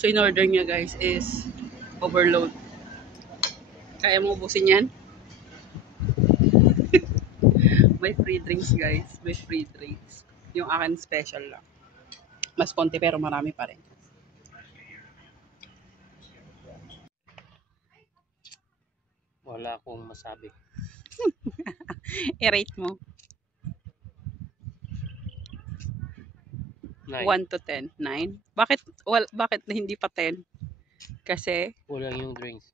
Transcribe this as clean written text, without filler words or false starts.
So, in order niya guys is overload. Kaya mo ubusin yan? May free drinks guys. May free drinks. Yung akin special lang. Mas konti pero marami pa rin. Wala akong masabi. I-rate mo. 9. 1 to 10. 9? Bakit, bakit hindi pa 10? Kasi Kulang yung drinks.